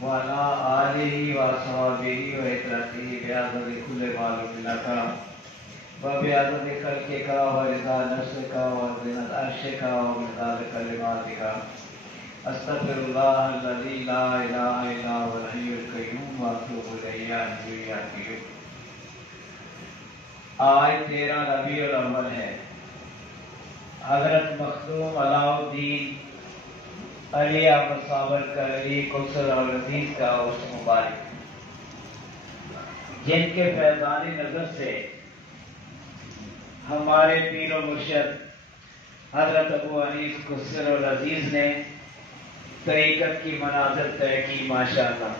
وعلى آله وصحبه وإخوته بعدد كل معلوم لك وبعدد خلقك ورضا نفسك وزنة عرشك ومداد كلماتك أستغفر الله الذي لا إله إلا هو الحي القيوم وأتوب إليه يا حي يا قيوم۔ آج 13 ربیع الاول ہے۔ حضرت مخدوم علاؤالدین علی احمد سابرکری کوثر اور عزیز کا عرس مبارک، جن کے فیضان نظر سے ہمارے پیر و مرشد حضرت ابو انیس کوثر اور عزیز نے طریقت کی منازل طے کی۔ ماشاءاللہ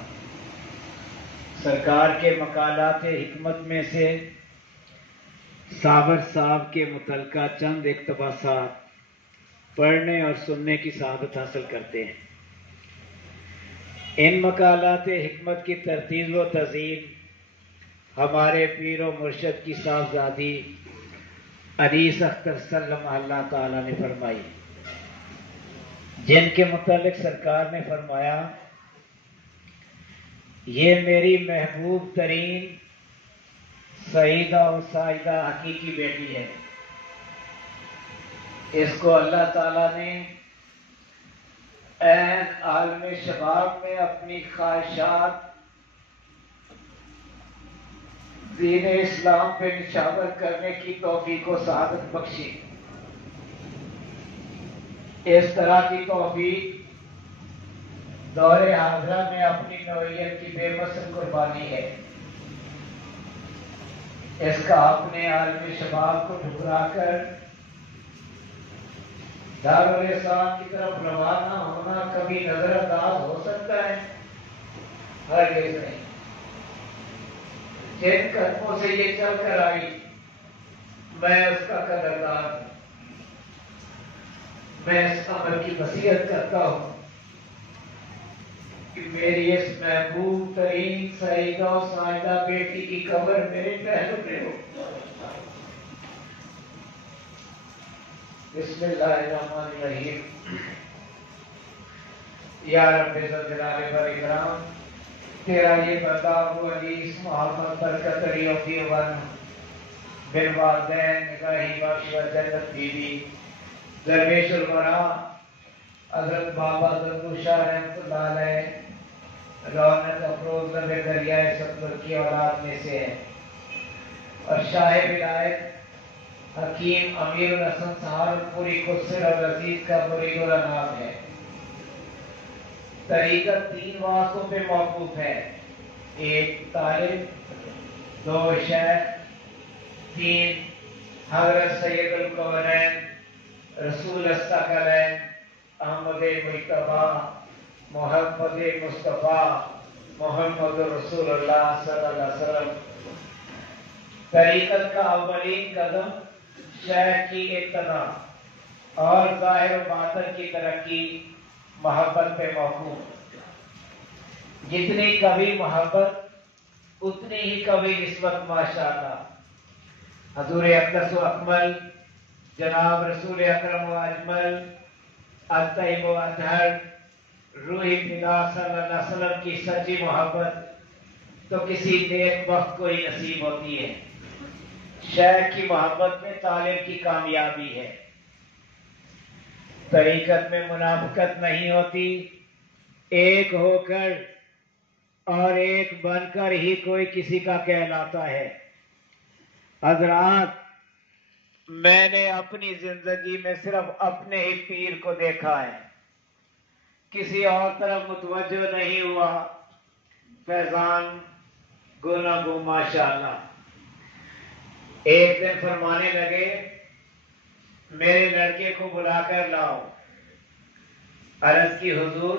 سرکار کے مقالات حکمت میں سے صابر صاحب کے متعلقہ چند اقتباسات پڑھنے اور سننے کی سعادت حاصل کرتے ہیں۔ ان مقالات حکمت کی ترتیب و تنظیم ہمارے پیر و مرشد کی صاحبزادی انیس اختر سلم اللہ تعالیٰ نے فرمائی، جن کے متعلق سرکار نے فرمایا، یہ میری محبوب ترین سعیدہ و سائدہ حقیقی بیٹی ہے۔ اس کو اللہ تعالیٰ نے عین عالم شباب میں اپنی خواہشات دین اسلام پہ نشاور کرنے کی توفیق و سعادت بخشی۔ اس طرح کی توفیق دور حاضرہ میں اپنی نوعیت کی بے مثل قربانی ہے۔ اس کا اپنے عالم شباب کو ٹھکرا کر دارالاسلام کی طرف روانہ ہونا کبھی نظر انداز ہو سکتا ہے؟ ہرگز نہیں۔ جن قدموں سے یہ چل کر آئی، میں اس کا قدردان ہوں۔ میں اس عمل کی وصیت کرتا ہوں کہ میری اس محبوب ترین سعیدہ و سائدہ بیٹی کی قبر میرے پہلو پہ ہو۔ بسم اللہ الرحمن الرحیم۔ یا رب ذوالجلال والاکرام، تیرا یہ بندہ ابو انیس محمد برکت ریوفی ون بن والدین نگاہی بخش و جنت بیوی درویش الورا حضرت بابا زندو شاہ رحمۃ اللہ علیہ رونق افروز لب دریائے ستلج کی اولاد میں سے ہے، اور شاہ ولایت حکیم امیر الحسن سہارنپوری کوثر اور عزیز کا مرید الانام ہے۔ طریقت 3 واسطوں پہ موقوف ہے: 1 طالب، 2 شیخ، 3 حضرت سید الکونین رسول الثقلین احمد مجتبیٰ محمد مصطفیٰ محمد رسول اللہ صلی اللہ علیہ وسلم۔ طریقت کا اولین قدم شیخ کی اتباع اور ظاہر و باطن کی ترقی محبت پہ موقوف۔ جتنی کبھی محبت اتنی ہی کبھی نسبت۔ ماشاءاللہ حضور اقدس و اکمل جناب رسول اکرم و اجمل الطیب و اطہر روحی فدا صلی اللہ علیہ وسلم کی سچی محبت تو کسی نیک وقت کو ہی نصیب ہوتی ہے۔ شیخ کی محبت میں طالب کی کامیابی ہے۔ طریقت میں منافقت نہیں ہوتی، ایک ہو کر اور ایک بن کر ہی کوئی کسی کا کہلاتا ہے۔ حضرات، میں نے اپنی زندگی میں صرف اپنے ہی پیر کو دیکھا ہے، کسی اور طرف متوجہ نہیں ہوا۔ فیضان گناہ گو ماشاءاللہ۔ ایک دن فرمانے لگے، میرے لڑکے کو بلا کر لاؤ۔ عرض کی حضور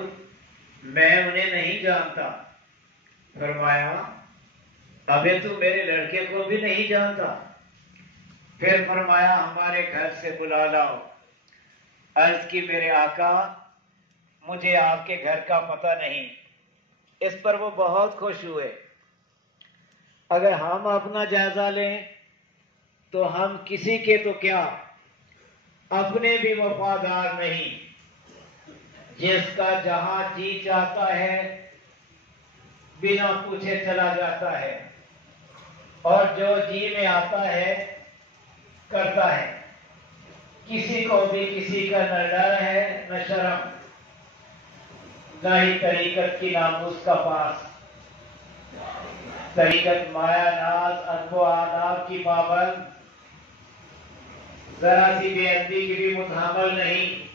میں انہیں نہیں جانتا۔ فرمایا ابھی تو میرے لڑکے کو بھی نہیں جانتا؟ پھر فرمایا ہمارے گھر سے بلا لاؤ۔ عرض کی میرے آقا مجھے آپ کے گھر کا پتہ نہیں۔ اس پر وہ بہت خوش ہوئے۔ اگر ہم اپنا جائزہ لیں تو ہم کسی کے تو کیا اپنے بھی وفادار نہیں۔ جس کا جہاں جی چاہتا ہے بنا پوچھے چلا جاتا ہے اور جو جی میں آتا ہے کرتا ہے. کسی کو بھی کسی کا نہ ڈر ہے نہ شرم، نہ ہی طریقت کی ناموس کا پاس. طریقت مایا ناز ادب و آداب کی پابند، ذرا سی بے ادبی کی بھی متحمل نہیں.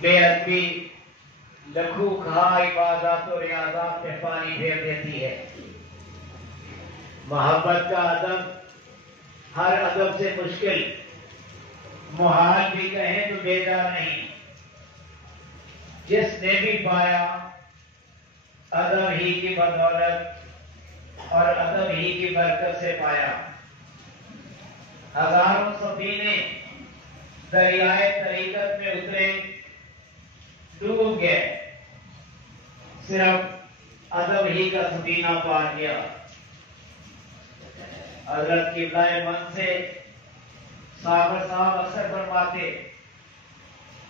بے ادبی لکھو کھا عبادات و ریاضات میں پانی پھیر دیتی ہے. محبت کا ادب ہر ادب سے مشکل، محال بھی کہیں تو بیدار نہیں. جس نے بھی پایا ادب ہی کی بدولت اور ادب ہی کی برکت سے پایا. ہزاروں سفینے دریائے طریقت میں اترے، ڈوب گئے، صرف ادب ہی کا سفینہ پار گیا. حضرت قبلہ من سے صاحب اکثر فرماتے،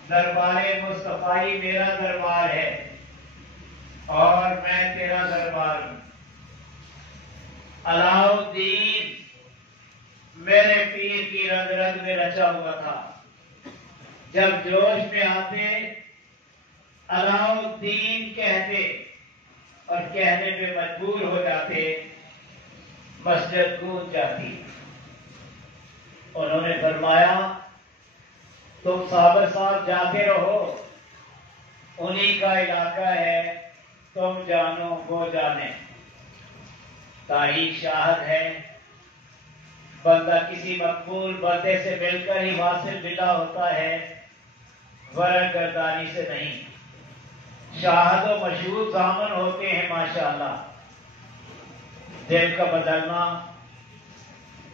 دربار مصطفی میرا دربار ہے اور میں تیرا دربار ہوں. علاء الدین میرے پیر کی رگ رگ میں رچا ہوا تھا. جب جوش میں آتے علاء الدین کہتے اور کہنے پہ مجبور ہو جاتے، مسجد گونج جاتی. انہوں نے فرمایا تم صاحب جاتے رہو، انہی کا علاقہ ہے، تم جانو وہ جانے. تاریخ شاہد ہے بندہ کسی مقبول بندے سے مل کر ہی واصل ملا ہوتا ہے، ورن گردانی سے نہیں. شاہد و مشہود ضامن ہوتے ہیں ماشاءاللہ. دل کا بدلنا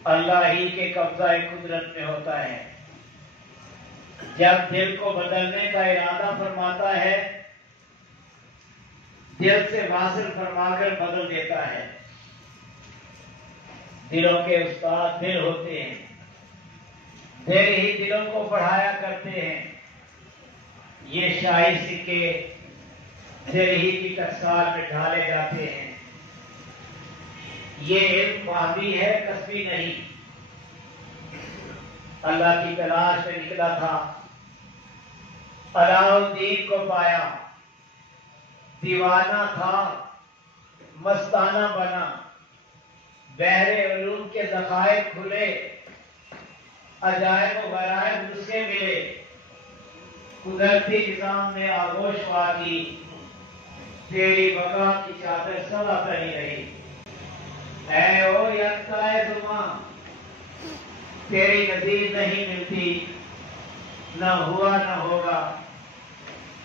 اللہ ہی کے قبضہ قدرت میں ہوتا ہے. جب دل کو بدلنے کا ارادہ فرماتا ہے، دل سے واصل فرما کر بدل دیتا ہے. دلوں کے استاد دل ہوتے ہیں، دل ہی دلوں کو پڑھایا کرتے ہیں. یہ شاہی سکے دل ہی کی ٹکسال میں ڈھالے جاتے ہیں. یہ علم وحدی ہے، کسبی نہیں. اللہ کی تلاش میں نکلا تھا، علاء الدین کو پایا. دیوانہ تھا، مستانہ بنا. بحر علوم کے ذخائر کھلے، عجائب و غرائب اس سے ملے. قدرتی نظام نے آغوش پا کی، تیری بقا کی چادر سدا پہنی رہی. اے او یکتائے زماں، تیری نظیر نہیں ملتی، نہ ہوا نہ ہوگا.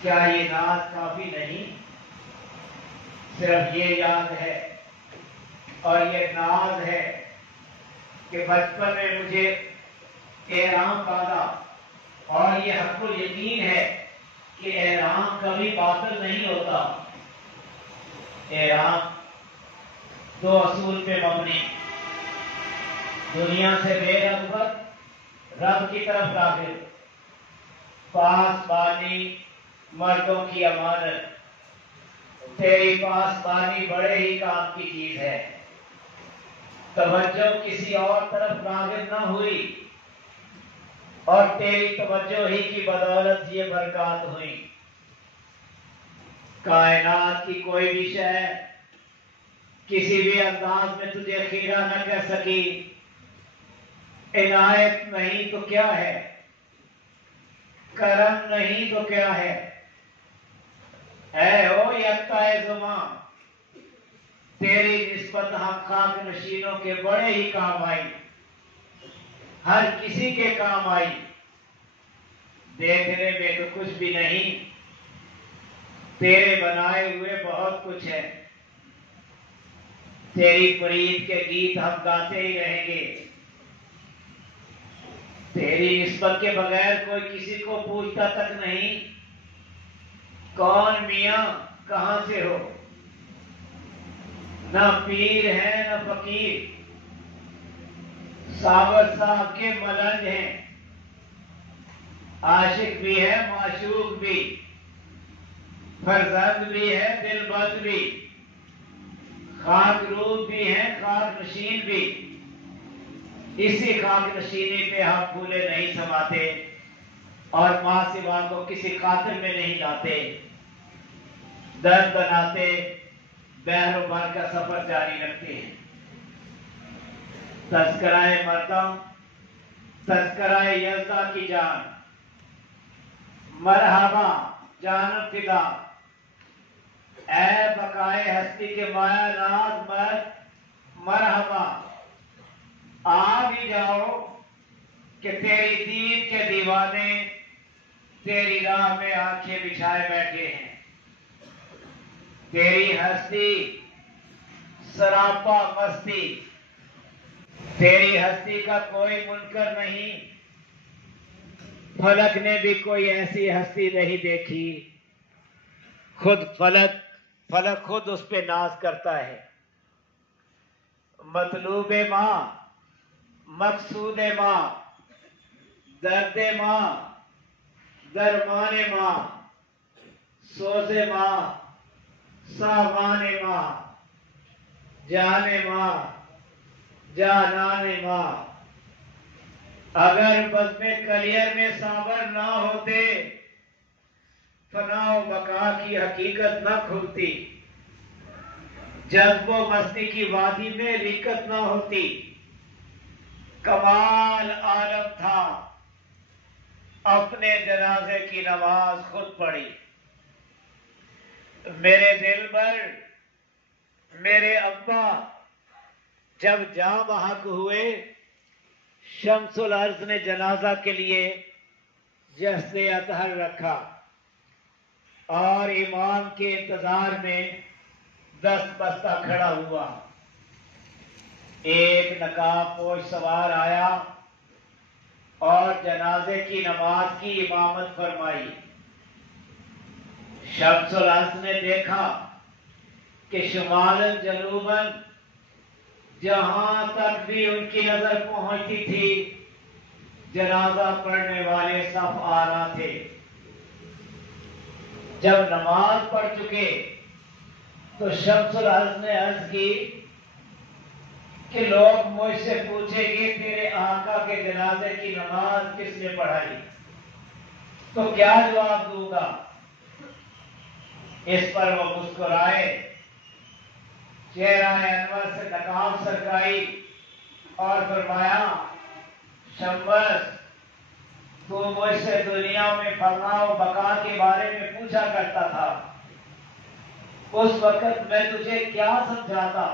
کیا یہ ناز کافی نہیں؟ صرف یہ یاد ہے اور یہ ناز ہے کہ بچپن میں مجھے احرام باندھا، اور یہ حق الیقین ہے کہ احرام کبھی باطل نہیں ہوتا. احرام دو اصول پہ مبنی، دنیا سے بے رغبت، رب کی طرف راغب. پاسبانی مردوں کی امانت، تیری پاسبانی بڑے ہی کام کی چیز ہے. توجہ کسی اور طرف راغب نہ ہوئی، اور تیری توجہ ہی کی بدولت یہ برکات ہوئی. کائنات کی کوئی بھی شے کسی بھی انداز میں تجھے خیرہ نہ کر سکی. عنایت نہیں تو کیا ہے، کرم نہیں تو کیا ہے. اے او یکتائے زماں، تیری نسبت ہم خاک نشینوں کے بڑے ہی کام آئی. ہر کسی کے کام آئی. دیکھنے میں تو کچھ بھی نہیں، تیرے بنائے ہوئے بہت کچھ ہے. تیری فرید کے گیت ہم گاتے ہی رہیں گے. تیری نسبت کے بغیر کوئی کسی کو پوچھتا تک نہیں کون میاں کہاں سے ہو. نہ پیر ہے نہ فقیر، صابر صاحب کے ملنگ ہیں. عاشق بھی ہے معشوق بھی، فرزند بھی ہے دل بند بھی. خاک روح بھی ہیں، خاک نشین بھی۔ اسی خاک نشینی پہ ہم پھولے نہیں سماتے اور ماں سوا کو کسی خاطر میں نہیں لاتے، درد بناتے، بحر و بر کا سفر جاری رکھتے ہیں۔ تذکرہ مردوں، تذکرہ یزداں کی جان، مرحبا جان فدا، اے بقائے ہستی کے مایا ناز مرد، مرحبا آ بھی جاؤ کہ تیری دید کے دیوانے تیری راہ میں آنکھیں بچھائے بیٹھے ہیں۔ تیری ہستی سراپا مستی، تیری ہستی کا کوئی منکر نہیں، فلک نے بھی کوئی ایسی ہستی نہیں دیکھی، خود فلک خود اس پہ ناز کرتا ہے۔ مطلوب ماں، مقصود ماں، درد ماں، درمان ماں، سوز ماں، سامان ماں، جان ماں، جانان ماں۔ اگر بزم کلیر میں صابر نہ ہوتے، فنا و بقا کی حقیقت نہ کھلتی، جذب و مستی کی وادی میں رکت نہ ہوتی۔ کمال عالم تھا، اپنے جنازے کی نماز خود پڑھی۔ میرے دل پر میرے ابا جب جاں بحق ہوئے، شمس الارض نے جنازہ کے لیے جسد اطہر رکھا اور امام کے انتظار میں دست بستہ کھڑا ہوا۔ ایک نقاب پوش سوار آیا اور جنازے کی نماز کی امامت فرمائی۔ شمس الارض نے دیکھا کہ شمالاً جنوباً جہاں تک بھی ان کی نظر پہنچتی تھی، جنازہ پڑھنے والے صف آرا تھے۔ جب نماز پڑھ چکے تو شمس الارض نے عرض کی کہ لوگ مجھ سے پوچھیں گے تیرے آقا کے جنازے کی نماز کس نے پڑھائی، تو کیا جواب دوں گا؟ اس پر وہ مسکرائے، چہرہ انور سے نقاب سرکائی اور فرمایا، شمس تو مجھ سے دنیا میں فنا و بقا کے بارے میں پوچھا کرتا تھا، اس وقت میں تجھے کیا سمجھاتا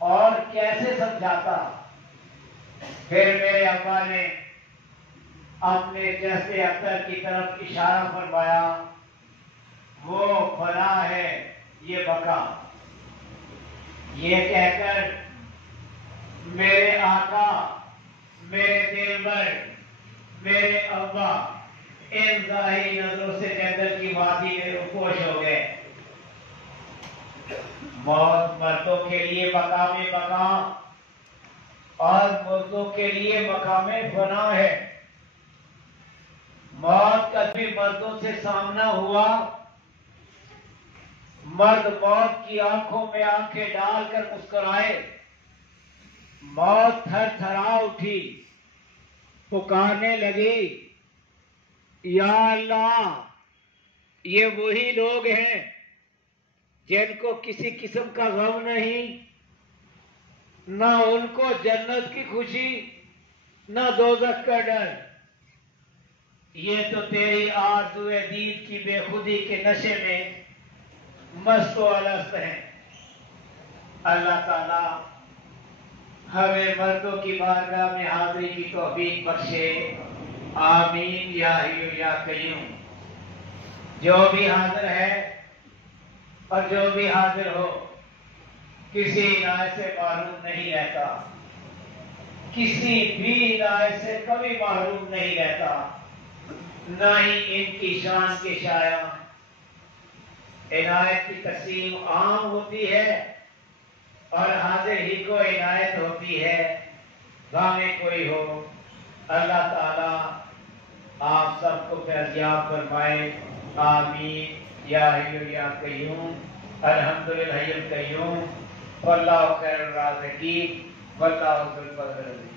اور کیسے سمجھاتا؟ پھر میرے ابا نے اپنے جسد اطہر کی طرف اشارہ فرمایا، وہ فنا ہے، یہ بقا۔ یہ کہہ کر میرے آقا، میرے دلبر، میرے ابا ان ظاہری نظروں سے جنگل کی وادی میں رخوش ہو گئے۔ موت مردوں کے لیے مقام بقا اور مردوں کے لیے مقام فنا ہے۔ موت کا بھی مردوں سے سامنا ہوا، مرد موت کی آنکھوں میں آنکھیں ڈال کر مسکرائے، موت تھر تھرا اٹھی، پکارنے لگی، یا اللہ، یہ وہی لوگ ہیں جن کو کسی قسم کا غم نہیں، نہ ان کو جنت کی خوشی نہ دوزخ کا ڈر۔ یہ تو تیری آرزو دید کی بے خودی کے نشے میں مست و الست ہیں۔ اللہ تعالی ہمیں مردوں کی بارگاہ میں حاضری کی توفیق بخشے، آمین یا حی یا قیوم۔ جو بھی حاضر ہے اور جو بھی حاضر ہو، کسی عنایت سے محروم نہیں رہتا، کسی بھی عنایت سے کبھی محروم نہیں رہتا، نہ ہی ان کی شان کے شایع۔ عنایت کی تقسیم عام ہوتی ہے اور حاضر ہی کو عنایت ہوتی ہے، غامے کوئی ہو۔ اللہ تعالی آپ سب کو فیضیاب فرمائے، آمین یا حی یا قیوم۔ الحمدللہ القیوم واللہ خیر الرازقین واللہ ذو الفضل العظیم.